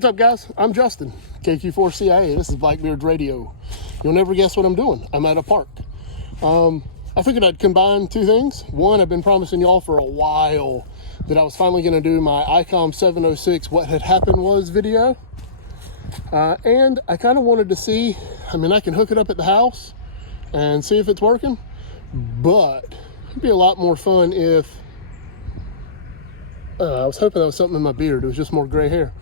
what's up, guys? I'm Justin, KQ4CIA. This is Blackbeard Radio. You'll never guess what I'm doing. I'm at a park. I figured I'd combine two things. One, I've been promising y'all for a while that I was finally going to do my Icom 706 What Had Happened Was video. And I kind of wanted to see, I can hook it up at the house and see if it's working, but it'd be a lot more fun if, I was hoping that was something in my beard. It was just more gray hair.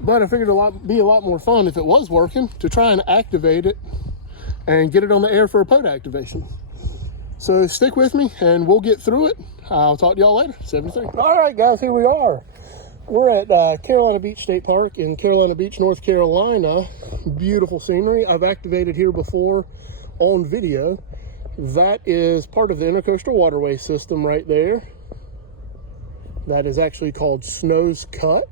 But I figured it'd be a lot more fun if it was working to try and activate it and get it on the air for a pod activation. So stick with me and we'll get through it. I'll talk to y'all later. 73. All right, guys, here we are. We're at Carolina Beach State Park in Carolina Beach, North Carolina. Beautiful scenery. I've activated here before on video. That is part of the Intercoastal Waterway system right there. That is actually called Snow's Cut.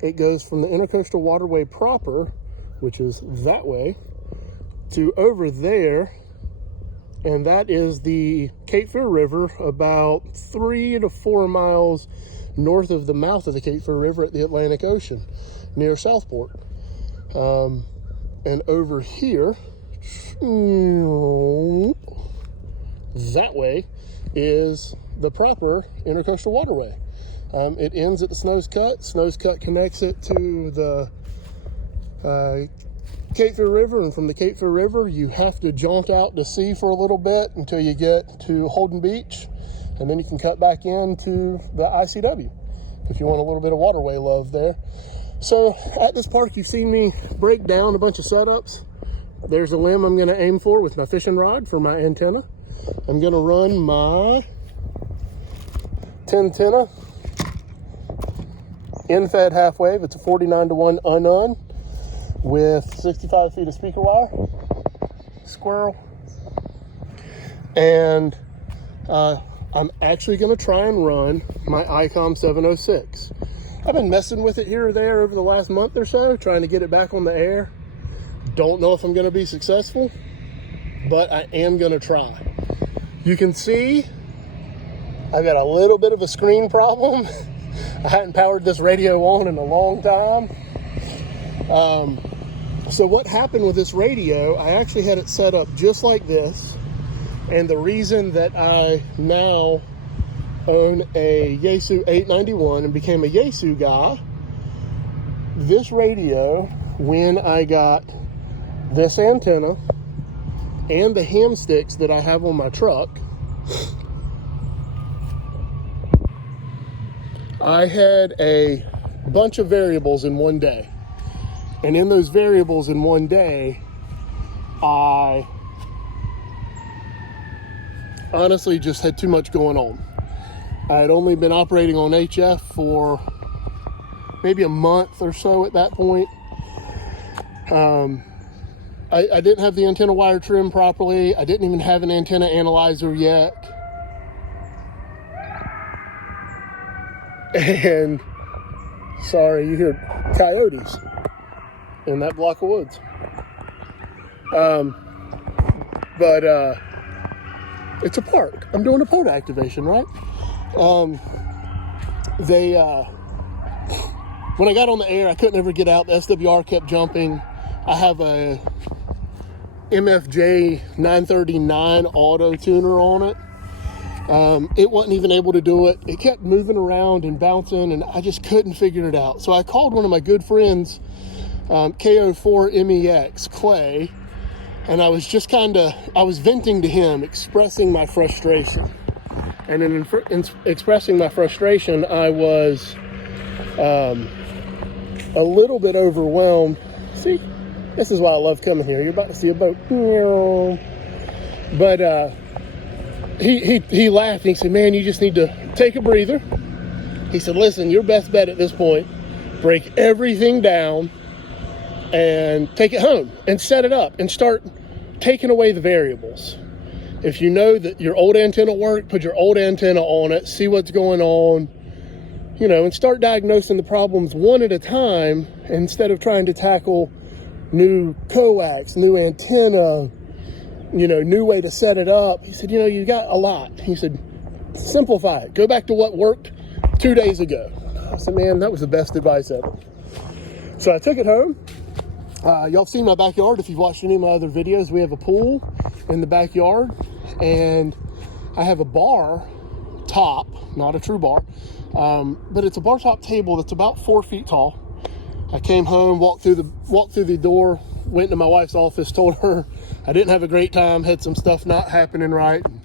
It goes from the Intercoastal Waterway proper, which is that way, to over there, and that is the Cape Fear River, about 3 to 4 miles north of the mouth of the Cape Fear River at the Atlantic Ocean, near Southport. And over here, that way, is the proper Intercoastal Waterway. It ends at the Snow's Cut. Snow's Cut connects it to the Cape Fear River, and from the Cape Fear River you have to jaunt out to sea for a little bit until you get to Holden Beach, and then you can cut back into the ICW if you want a little bit of waterway love there. So at this park you've seen me break down a bunch of setups. There's a limb I'm going to aim for with my fishing rod for my antenna. I'm going to run my 10-tenna in-fed half wave. It's a 49-to-1 un with 65 feet of speaker wire, squirrel. And I'm actually going to try and run my Icom 706. I've been messing with it here or there over the last month or so, trying to get it back on the air. Don't know if I'm going to be successful, but I am going to try. You can see I've got a little bit of a screen problem. I hadn't powered this radio on in a long time. So what happened with this radio, I actually had it set up just like this. And the reason that I now own a Yaesu 891 and became a Yaesu guy, this radio, when I got this antenna and the ham sticks that I have on my truck, I had a bunch of variables in one day. And in those variables in one day, I honestly just had too much going on. I had only been operating on HF for maybe a month or so at that point. I didn't have the antenna wire trimmed properly. I didn't even have an antenna analyzer yet. And sorry, you hear coyotes in that block of woods. But it's a park. I'm doing a pod activation, right? When I got on the air, I couldn't ever get out. The SWR kept jumping. I have a MFJ 939 auto tuner on it. It wasn't even able to do it. It kept moving around and bouncing, and I just couldn't figure it out. So I called one of my good friends, KO4MEX, Clay, and I was just I was venting to him, expressing my frustration. And in expressing my frustration, I was a little bit overwhelmed. See, this is why I love coming here. You're about to see a boat. But he laughed and he said, man, you just need to take a breather. He said, listen, your best bet at this point, break everything down and take it home and set it up and start taking away the variables. If you know that your old antenna worked, put your old antenna on it, see what's going on, and start diagnosing the problems one at a time instead of trying to tackle new coax, new antenna, new way to set it up. He said, you got a lot. He said, simplify it. Go back to what worked 2 days ago. I said, man, that was the best advice ever. So I took it home. Y'all have seen my backyard. If you've watched any of my other videos, we have a pool in the backyard, and I have a bar top, not a true bar, but it's a bar top table that's about 4 feet tall. I came home, walked through the door, went to my wife's office, told her I didn't have a great time, had some stuff not happening right. And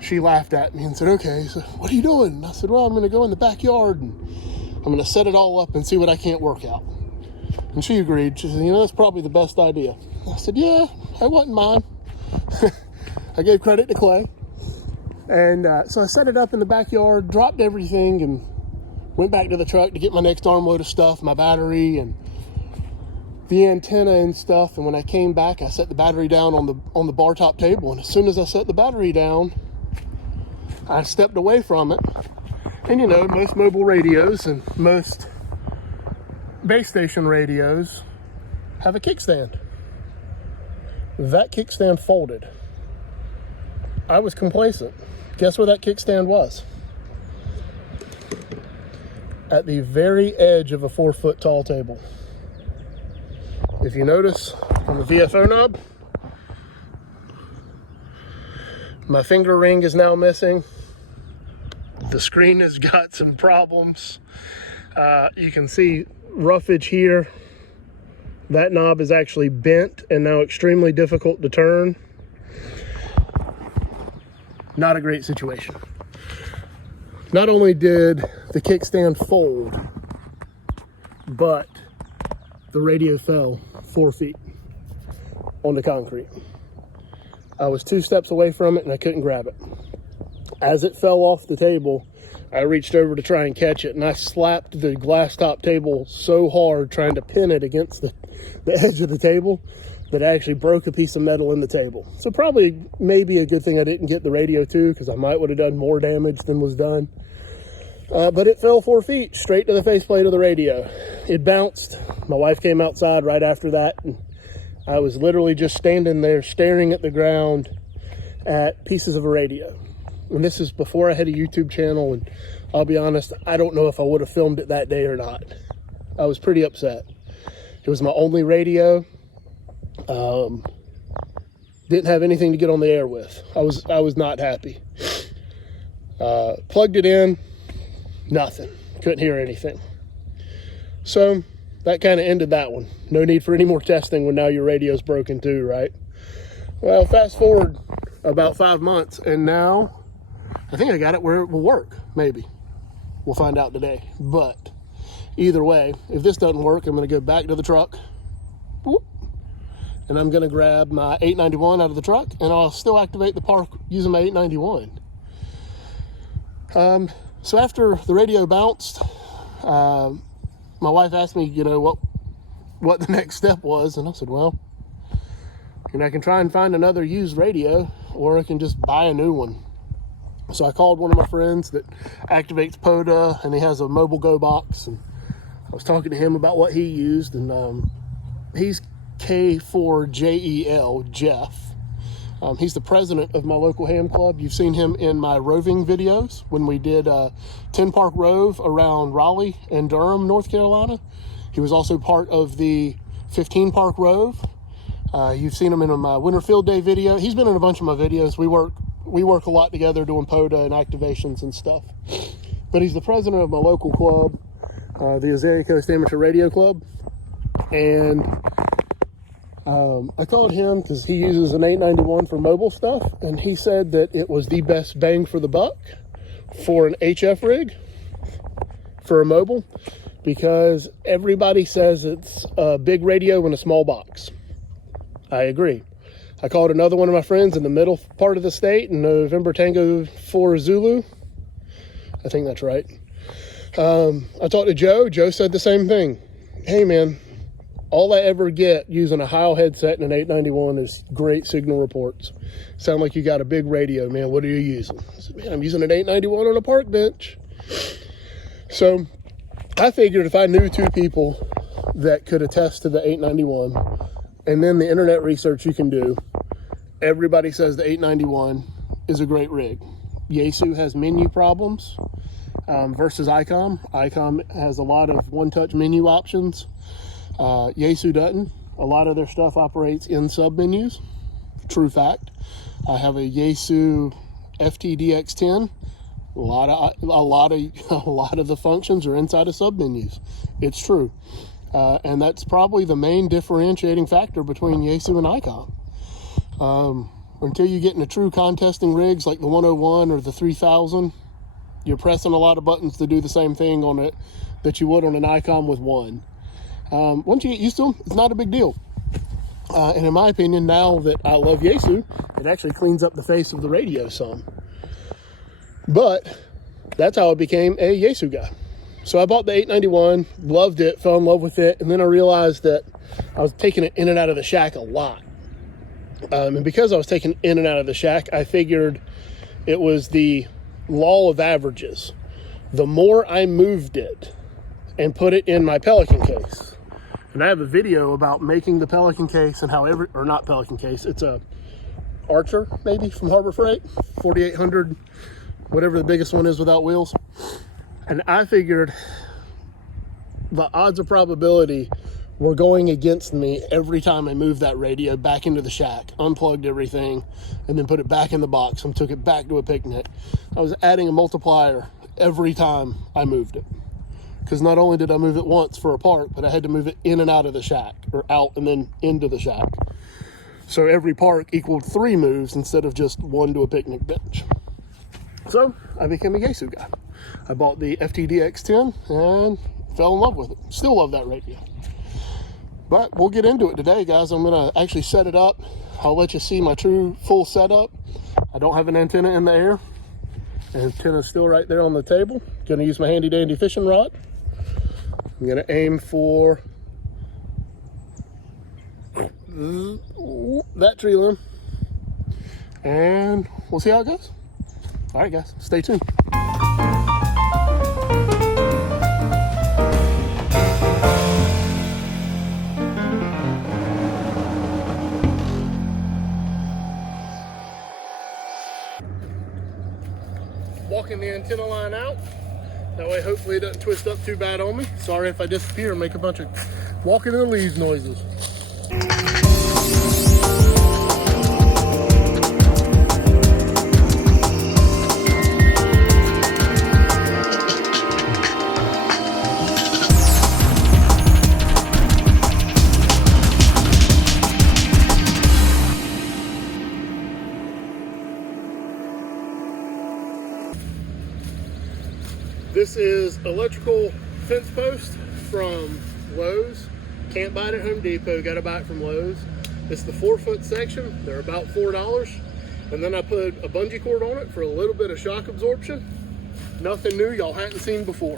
she laughed at me and said, okay, so what are you doing? And I said, well, I'm going to go in the backyard and I'm going to set it all up and see what I can't work out. And she agreed. She said, that's probably the best idea. I said, yeah, I wasn't mine. I gave credit to Clay. And so I set it up in the backyard, dropped everything, and went back to the truck to get my next armload of stuff, my battery and the antenna and stuff. And when I came back, I set the battery down on the bar top table. And as soon as I set the battery down, I stepped away from it. And most mobile radios and most base station radios have a kickstand. That kickstand folded. I was complacent. Guess where that kickstand was? At the very edge of a 4 foot tall table. If you notice on the VFO knob, my finger ring is now missing. The screen has got some problems. You can see roughage here. That knob is actually bent and now extremely difficult to turn. Not a great situation. Not only did the kickstand fold, but the radio fell 4 feet on the concrete. I was 2 steps away from it and I couldn't grab it. As it fell off the table, I reached over to try and catch it, and I slapped the glass top table so hard trying to pin it against the edge of the table that I actually broke a piece of metal in the table. So probably maybe a good thing I didn't get the radio too, because I might would have done more damage than was done. But it fell 4 feet straight to the faceplate of the radio. It bounced. My wife came outside right after that, and I was literally just standing there staring at the ground at pieces of a radio. And this is before I had a YouTube channel, and I'll be honest, I don't know if I would have filmed it that day or not. I was pretty upset. It was my only radio. Didn't have anything to get on the air with. I was not happy. Plugged it in, nothing. Couldn't hear anything. So that kind of ended that one. No need for any more testing when now your radio's broken too, right? Well, fast forward about 5 months, and now I think I got it where it will work, maybe. We'll find out today. But either way, if this doesn't work, I'm going to go back to the truck. Whoop, and I'm going to grab my 891 out of the truck, and I'll still activate the park using my 891. So after the radio bounced, my wife asked me, what the next step was, and I said, well, I can try and find another used radio, or I can just buy a new one. So I called one of my friends that activates PODA, and he has a mobile go box, and I was talking to him about what he used, and he's K4JEL, Jeff. He's the president of my local ham club. You've seen him in my roving videos when we did 10 park rove around Raleigh and Durham, North Carolina. He was also part of the 15 park rove. You've seen him in my winter field day video. He's been in a bunch of my videos. We work a lot together doing PODA and activations and stuff. But he's the president of my local club, the Azaria Coast Amateur Radio Club. And I called him because he uses an 891 for mobile stuff, and he said that it was the best bang for the buck for an HF rig for a mobile, because everybody says it's a big radio in a small box. I agree. I called another one of my friends in the middle part of the state in November Tango 4 Zulu. I think that's right. I talked to Joe. Joe said the same thing. Hey, man, all I ever get using a Heil headset and an 891 is great signal reports. Sound like you got a big radio, man. What are you using? I said, man, I'm using an 891 on a park bench. So I figured if I knew 2 people that could attest to the 891, and then the internet research you can do, everybody says the 891 is a great rig. Yaesu has menu problems. versus Icom. Icom has a lot of one-touch menu options. Yaesu doesn't. A lot of their stuff operates in sub-menus. True fact. I have a Yaesu FTDX10. A lot of the functions are inside of sub-menus. It's true. And that's probably the main differentiating factor between Yaesu and Icom. Until you get into true contesting rigs like the 101 or the 3000, you're pressing a lot of buttons to do the same thing on it that you would on an Icom with one. Once you get used to them, it's not a big deal. And in my opinion, now that I love Yaesu, it actually cleans up the face of the radio some. But that's how I became a Yaesu guy. So I bought the 891, loved it, fell in love with it, and then I realized that I was taking it in and out of the shack a lot. And because I was taking it in and out of the shack, I figured it was the law of averages. The more I moved it and put it in my Pelican case, and I have a video about making the Pelican case and how or not Pelican case, it's a Archer maybe from Harbor Freight, 4800, whatever the biggest one is without wheels. And I figured the odds of probability were going against me every time I moved that radio back into the shack, unplugged everything, and then put it back in the box and took it back to a picnic. I was adding a multiplier every time I moved it. Because not only did I move it once for a part, but I had to move it in and out of the shack, or out and then into the shack. So every park equaled 3 moves instead of just 1 to a picnic bench. So I became a Yaesu guy. I bought the FTDX10 and fell in love with it. Still love that radio. But we'll get into it today, guys. I'm going to actually set it up. I'll let you see my true full setup. I don't have an antenna in the air. The antenna's still right there on the table. Going to use my handy dandy fishing rod. I'm going to aim for that tree limb. And we'll see how it goes. All right, guys, stay tuned. Walking the antenna line out. That way, hopefully it doesn't twist up too bad on me. Sorry if I disappear and make a bunch of walking in the leaves noises. This is electrical fence post from Lowe's. Can't buy it at Home Depot, gotta buy it from Lowe's. It's the 4-foot section, they're about $4. And then I put a bungee cord on it for a little bit of shock absorption. Nothing new y'all hadn't seen before.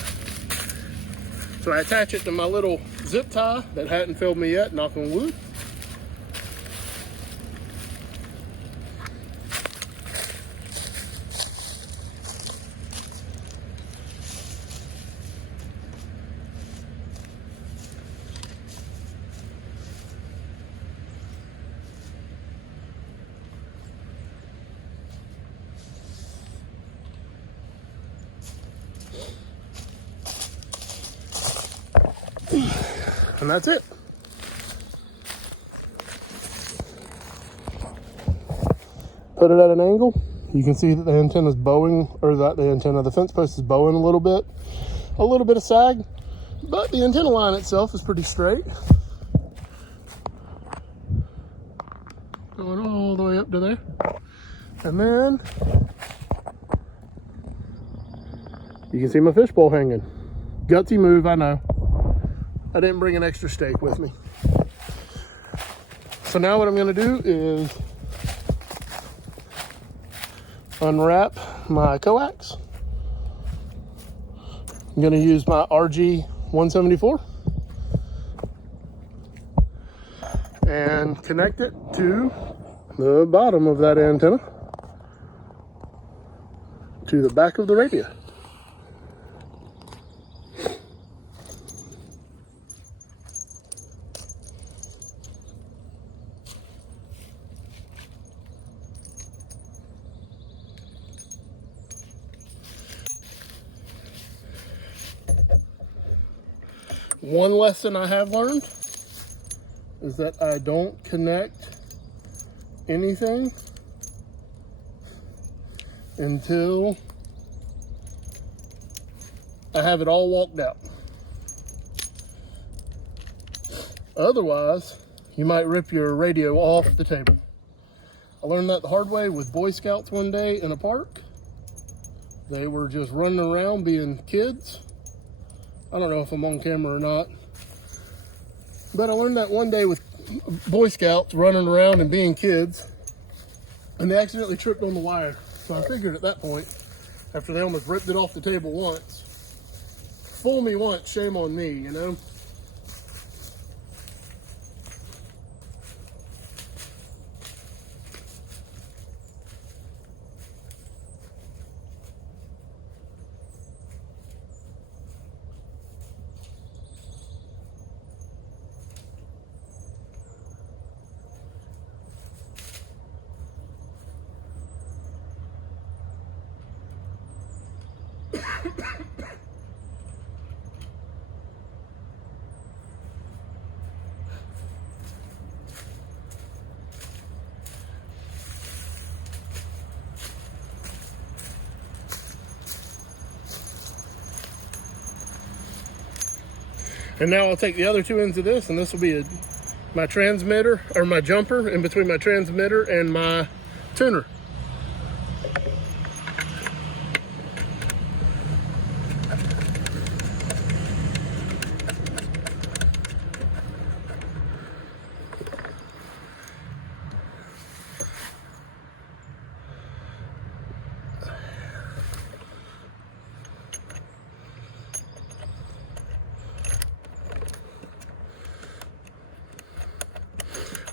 So I attach it to my little zip tie that hadn't failed me yet, knock on wood. And that's it. Put it at an angle. You can see that the antenna is bowing, or that the fence post is bowing a little bit of sag, but the antenna line itself is pretty straight. Going all the way up to there. And then you can see my fishbowl hanging. Gutsy move, I know. I didn't bring an extra stake with me. So now what I'm going to do is unwrap my coax. I'm going to use my RG174 and connect it to the bottom of that antenna to the back of the radio. One lesson I have learned is that I don't connect anything until I have it all walked out. Otherwise, you might rip your radio off the table. I learned that the hard way with Boy Scouts one day in a park. They were just running around being kids. I don't know if I'm on camera or not, but I learned that one day with Boy Scouts running around and being kids, and they accidentally tripped on the wire. So I figured at that point, after they almost ripped it off the table once, fool me once, shame on me, you know? And now I'll take the other two ends of this, and this will be my transmitter, or my jumper, in between my transmitter and my tuner.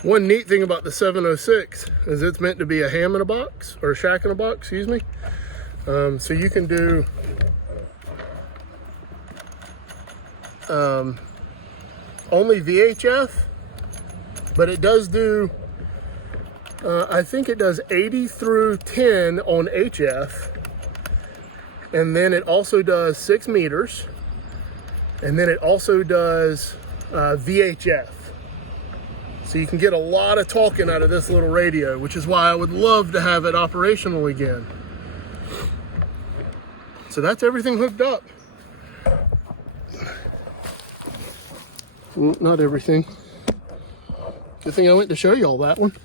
One neat thing about the 706 is it's meant to be a ham in a box, or a shack in a box, excuse me. So you can do only VHF, but it does do, I think it does 80 through 10 on HF, and then it also does 6 meters, and then it also does VHF. So you can get a lot of talking out of this little radio, which is why I would love to have it operational again. So that's everything hooked up. Well, not everything. Good thing I went to show you all that one.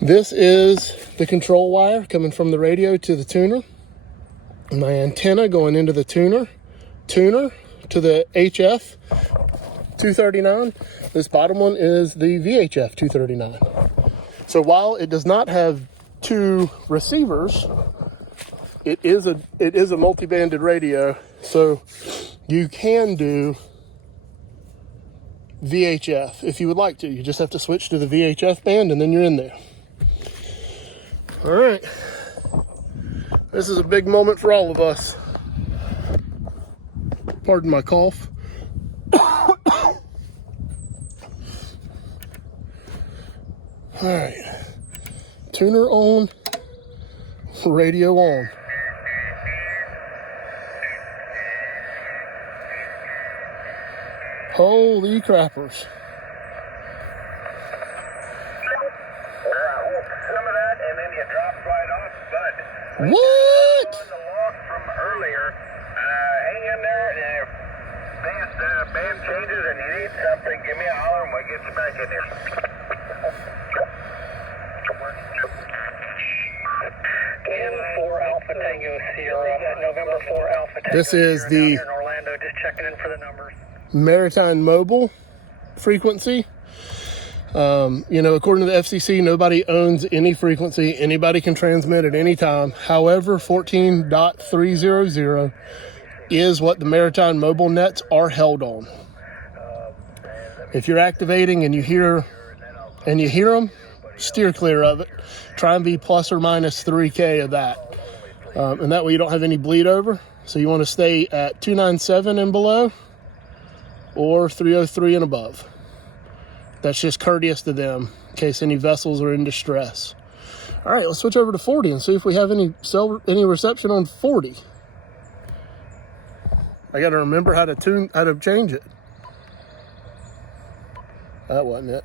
This is the control wire coming from the radio to the tuner. My antenna going into the tuner to the HF 239. This bottom one is the VHF 239. So while it does not have two receivers, it is a multi-banded radio. So you can do VHF if you would like to. You just have to switch to the VHF band and then you're in there. All right, this is a big moment for all of us. Pardon my cough. All right, tuner on, radio on. Holy crappers. What? The log from earlier. Hang in there. If these band changes and you need something, give me a holler and we'll get you back in there. 4 Alpha Tango Sierra, November 4 Alpha Tango. This is the in Orlando, just checking in for the numbers. Maritime Mobile frequency. You know, according to the FCC, nobody owns any frequency. Anybody can transmit at any time. However, 14.300 is what the maritime mobile nets are held on. If you're activating and you hear them, steer clear of it. Try and be plus or minus 3K of that. And that way you don't have any bleed over. So you want to stay at 297 and below, or 303 and above. That's just courteous to them in case any vessels are in distress. All right, let's switch over to 40 and see if we have any reception on 40. I got to remember how to change it. That wasn't it.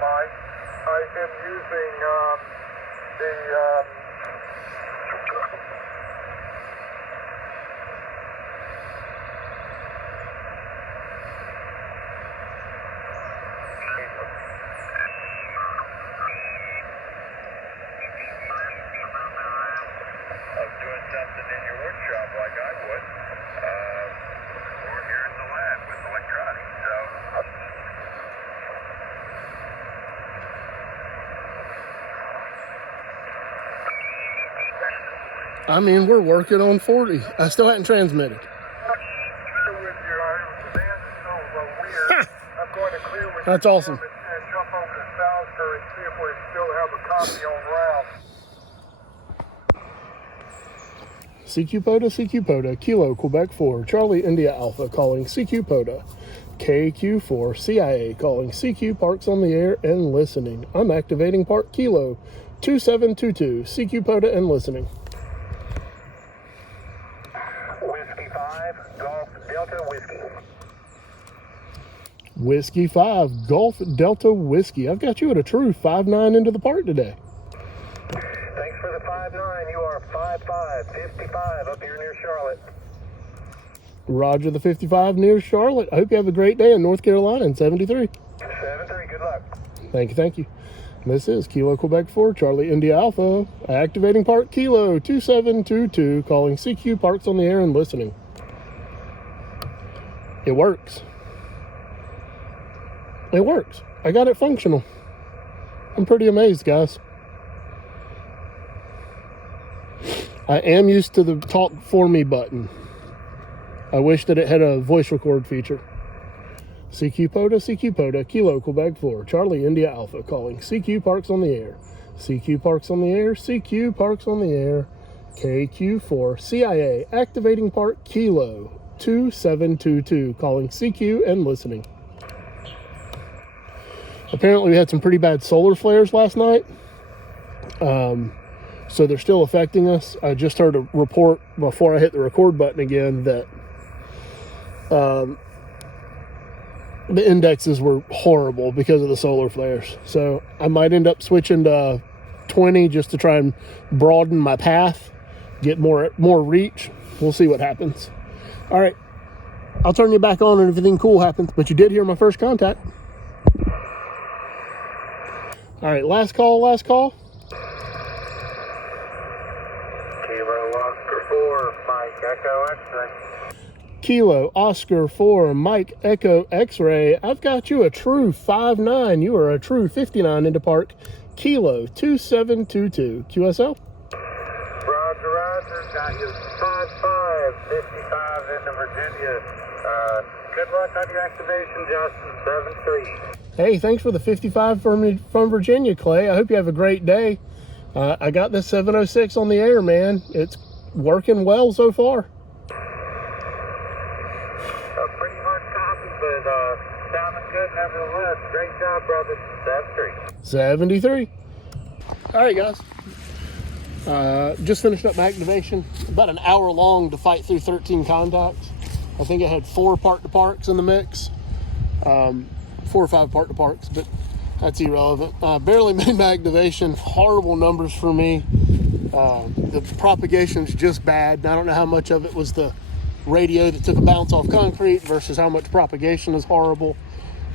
Mike, I've been using of doing something in your wood shop like I would, or here in the lab with electronics. So, I mean, we're working on 40. I still hadn't transmitted. with you. I'm going to clear with That's you awesome. and jump over to Salisbury and see if we still have a copy on route. CQ POTA, Kilo, Quebec 4, Charlie, India Alpha, calling CQ POTA, KQ4, CIA, calling CQ Parks on the air and listening. I'm activating Park Kilo, 2722, CQ POTA and listening. Whiskey 5, Golf Delta Whiskey. Whiskey 5, Golf Delta Whiskey. I've got you at a true 5-9 into the park today. Thanks for the 5-9. You are 5-5, 55 up here near Charlotte. Roger the 55 near Charlotte. I hope you have a great day in North Carolina in 73. 73, good luck. Thank you. This is Kilo Quebec 4, Charlie India Alpha, activating Park Kilo 2722, calling CQ Parks on the air and listening. It works. It works. I got it functional. I'm pretty amazed, guys. I am used to the talk for me button. I wish that it had a voice record feature. CQ POTA, Kilo Quebec 4, Charlie India Alpha, calling CQ Parks on the air. CQ Parks on the air, CQ Parks on the air, KQ4, CIA, activating Park Kilo 2722, calling CQ and listening. Apparently we had some pretty bad solar flares last night. So they're still affecting us. I just heard a report before I hit the record button again that the indexes were horrible because of the solar flares. So I might end up switching to 20 just to try and broaden my path, get more reach. We'll see what happens. All right, I'll turn you back on and if anything cool happens, but you did hear my first contact. All right, last call. Kilo Oscar 4, Mike Echo X-Ray. Kilo Oscar 4, Mike Echo X-Ray. I've got you a true 5-9. You are a true 59 into park. Kilo 2722. QSL? Roger, got you 5-5, 55 into Virginia. Good luck on your activation, Justin, 7-3. Hey, thanks for the 55 from Virginia, Clay. I hope you have a great day. I got this 706 on the air, man. It's working well so far. A pretty hard copy, but sounding good nevertheless. Great job, brother. 73. All right, guys. Just finished up my activation. About an hour long to fight through 13 contacts. I think I had 4 park-to-parks in the mix. 4 or 5 park-to-parks, but that's irrelevant. Barely made my activation. Horrible numbers for me. The propagation's just bad. I don't know how much of it was the radio that took a bounce off concrete versus how much propagation is horrible.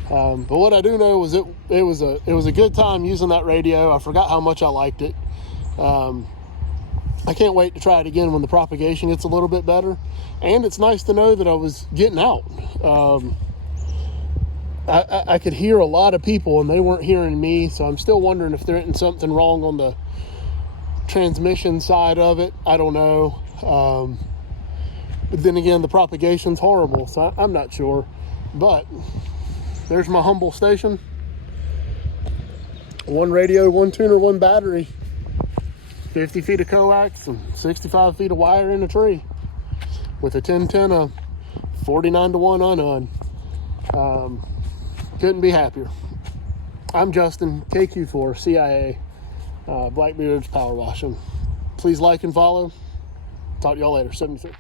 But what I do know was it was a good time using that radio. I forgot how much I liked it. I can't wait to try it again when the propagation gets a little bit better. And it's nice to know that I was getting out. I could hear a lot of people and they weren't hearing me, so I'm still wondering if there isn't something wrong on the transmission side of it. I don't know. But then again, the propagation's horrible, so I'm not sure. But there's my humble station. 1 radio, 1 tuner, 1 battery, 50 feet of coax, and 65 feet of wire in a tree with a 1010, 49-to-1 unun. Couldn't be happier. I'm Justin, KQ4, CIA, Blackbeard's Power Washing. Please like and follow. Talk to y'all later. 73.